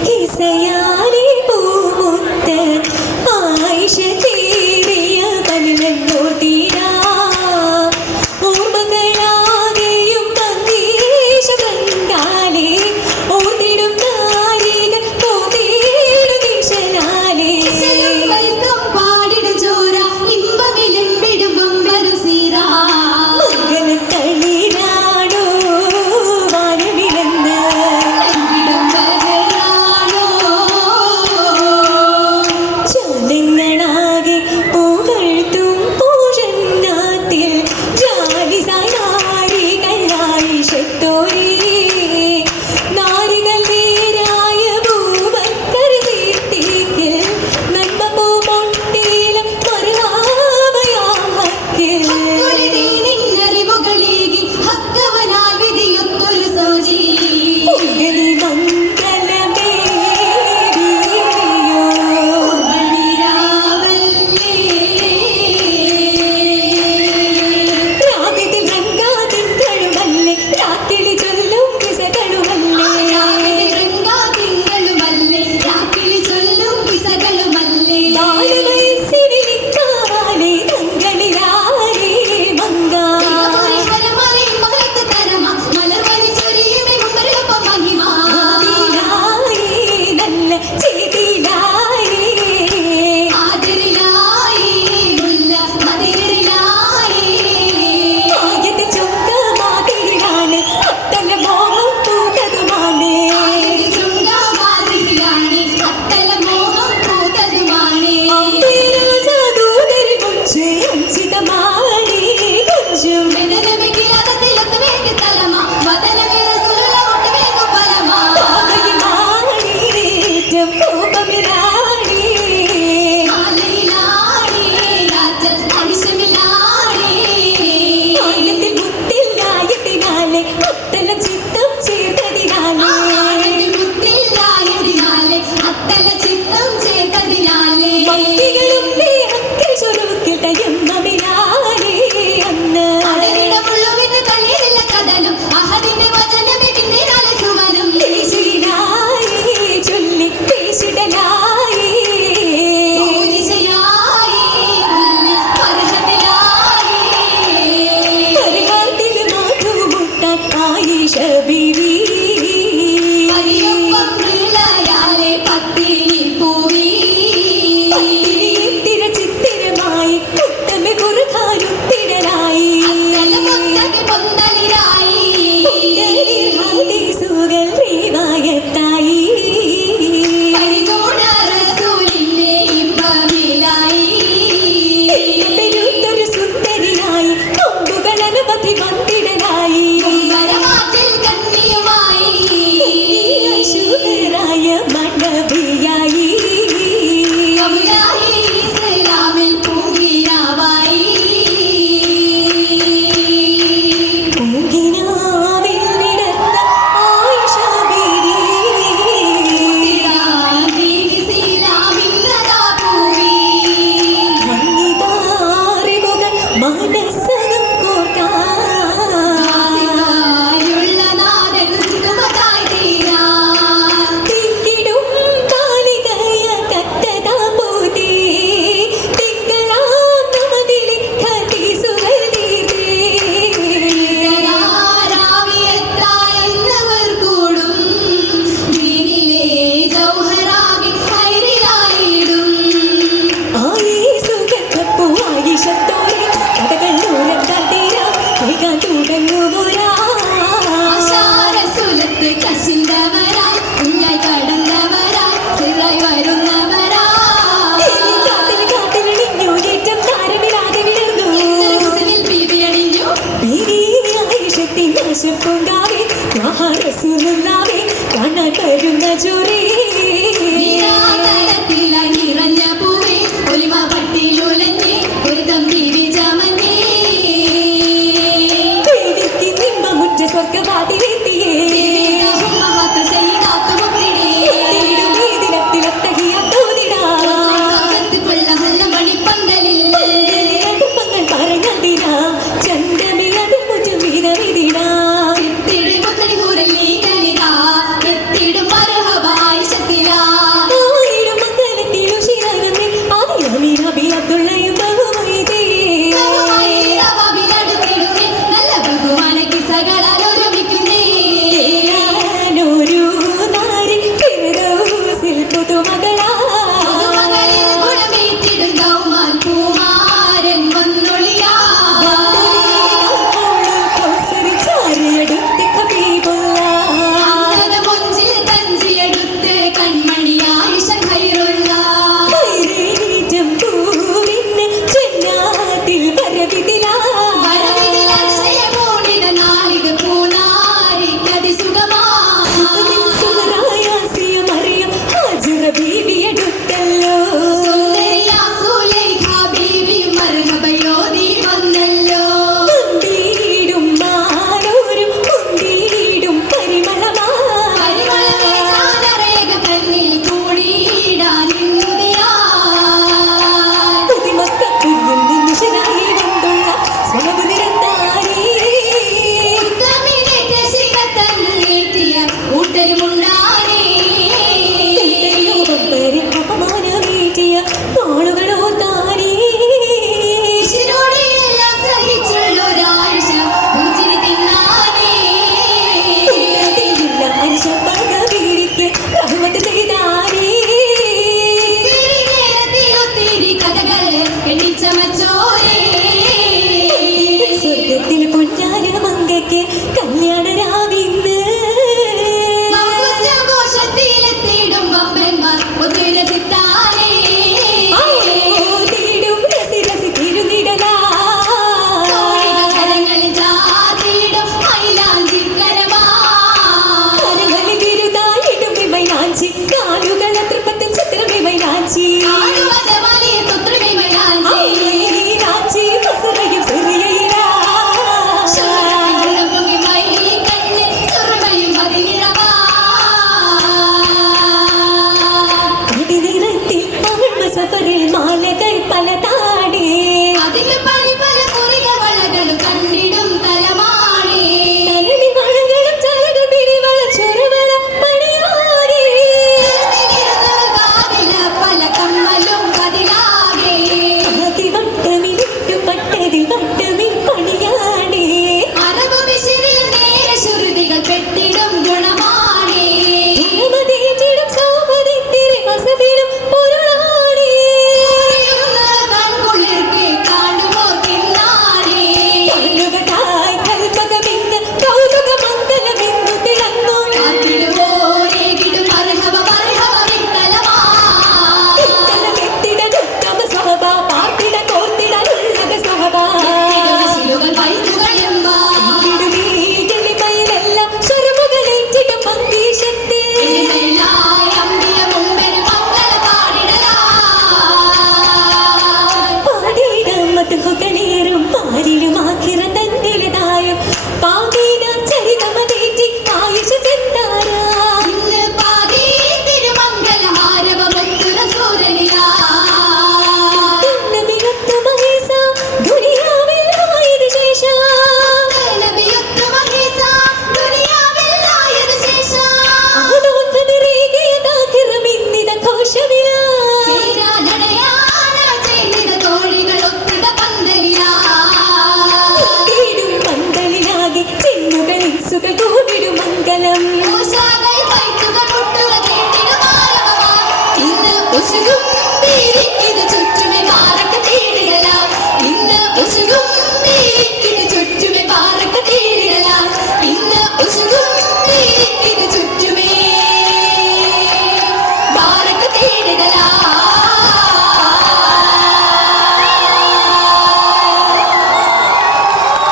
കിസയാലെ പൂമുത്ത് ആയിഷ തീരിയ കനിലന്നോർത്തിടാ ഓർമ്മകളാകെയും മങ്കീശ കണ്ടാലേ ഓർത്തിടും നാരികൾ പോതേടു ദിശലാലേ പാടിടും ചോര ഇമ്പമിലെമ്പിടും വമ്പരു സീറ മംഗലത്തളിരാണോ വാനവിലെന്ന് ചാലങ്ങളാകെ പൂകഴ്ത്തും പൂഷന്നാത്തിൽ ജാലിസാരികളായി ശത്തോരേ നാരികൾ നേരായ ഭൂവക്കര സീത്തിക്ക് നന്മ പൂമൊട്ടിയിലും മറുഹാവയാം ഹക്കിൽ അറിവുകളേകി ഹക്കവനാൽ വിധിയൊത്തൊരു സോജി ഉയരി മംഗലമേ രാവിതിൽ രംഗാതിങ്കളുമല്ലേ രാത്രി ചൊല്ലും കിസകളുമല്ലേ ബാലവയസ്സിനിക്കാവാലേ തങ്കളിലാരേ മങ്കാ ആദിലായേ നല്ല ചേതിലായേ ആയത്തെ ചുങ്കമാതിരിലാണ് അത്തല മോഹം പൂത്തതുമാണേ അമ്പേരാജാദൂതരി മുഞ്ചേ അഞ്ചിതമാണേ കുഞ്ചും പാകയിമാണേറ്റം കോപമിലാണേ ആയത്തെ മുത്തില്ലായതിനാലെ അത്തല ചിത്തം ചേർത്തതിനാലേ ഭക്തികളും ഹക്കിൽ ചൊരുക്കിൽ തയമ്മമിലാണേ അന്ന് പേശിലായേ ചൊല്ലി പേശിടലായേ പരിഹാരത്തിൽ മാധുമുട്ടാൻ ആയിഷ ബീവി ചിത്തിരമായി ഉത്തമ കുറുകാരുത്തിടലായി ഹദീസുകൾ റിവായത്തായി പെരുത്തൊരു സുന്ദരിയായി കൊമ്പുകൾ അനവധി വന്നിടലായി ശൂദരായ മണവിയായി പൂങ്കിനാവിൽ വിടർന്ന ആയിഷ ബീവി മങ്ങിതാറിവുകൾ മനസ്സകം തിക്കിടും ബാലികയ കത്തതാ പോതേ തിങ്കളാം നമതിലെ ഹദീസുകൾ നീതേ ആയി ശത്തോരെ കഥകൾ നൂറക്കാൻ തീരാ വൈകാൻ തുടങ്ങുപോരാ കാട്ടിലിടിഞ്ഞു ഏറ്റം താരമില്ലാതെ വിടർന്നു ആയിഷത്തിൻ നാശപ്പുണ്ടാവേ റസൂലുള്ളാഹി കാണാൻ വരുന്ന ജോറേ ദേവിക്ക് നിമ്പമുറ്റ സ്വർഗവാതിലെത്തിയേ ഇതിലത്തിലത്തകിയ തോന്നിടാ അടുപ്പങ്ങൾ പറഞ്ഞതിനാ ചന്ദ്രമേ അത് മുറ്റം വീതമിതിടാ എത്തിടും മർഹബ ആയിഷ വരുമുണ്ട